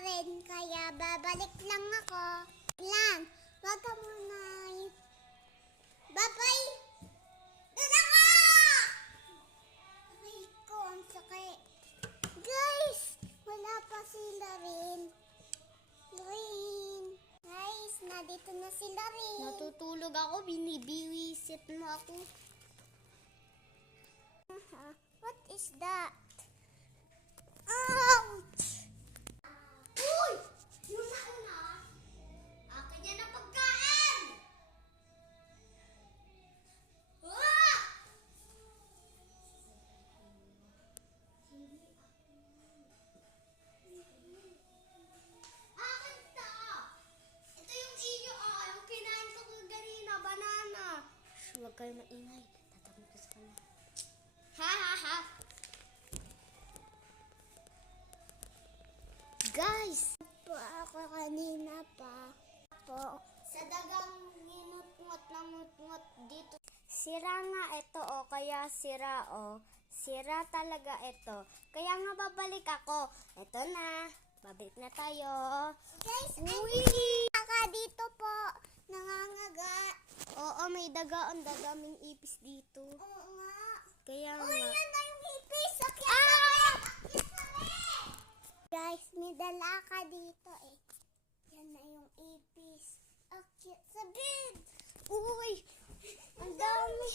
rin, kaya babalik lang ako. Lang, wag ka muna. Bye-bye! Dada ka! Aray ko, ang sakit. Guys, wala pa sila rin. Guys, nandito na sila rin. Natutulog ako, binibiwisit mo ako. What is that? Ouch! Uy! Yung nauna, akin yan ang pagkain! Ah! Akin to! Ito yung iyo, yung kinain ko kanina, banana. Shh, huwag kayo maingay. Tatapin ko sa kanya. Ha ha ha! Guys, po ako kanina pa. Po. Sa dagang nginut-ngut na ngut-ngut dito. Sira nga ito kaya sira Sira talaga ito. Kaya nga babalik ako. Ito na. Babalik na tayo. Guys, uy! Daga dito po. Nangangaga. Oo, may daga. Ang dadaming ipis dito. Oo nga. Kaya Uy, nga. yan na yung ipis. Akyat na rin! Akyat na rin! Guys, may dala ka dito eh. Yan na yung ipis. Akyat sa bed. Uy! Ang dami.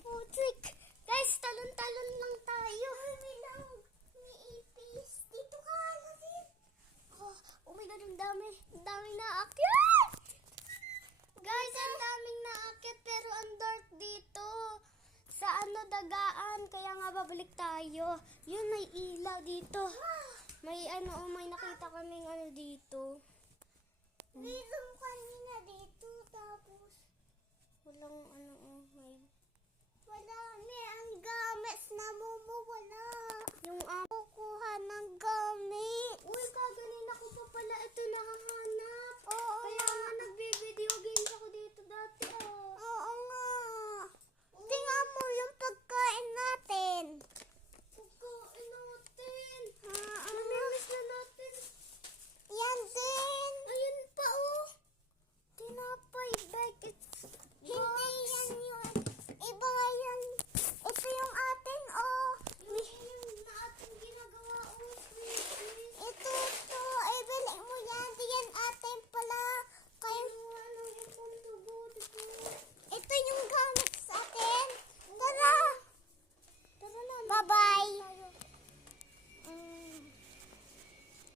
Putik. Guys, talon-talon lang tayo. May lang. May ipis. Dito ka, Lavin. Oh my God, ang dami. Ang dami na aakyat. Guys, ang daming naakyat pero ang dark dito. Sa dagaan. Kaya nga babalik tayo. Yun, may ilaw dito. May may nakita kaming dito. Mayroon kanina dito. Tapos, Walang may... wala. May ang gamit na wala. Yung Kukuha na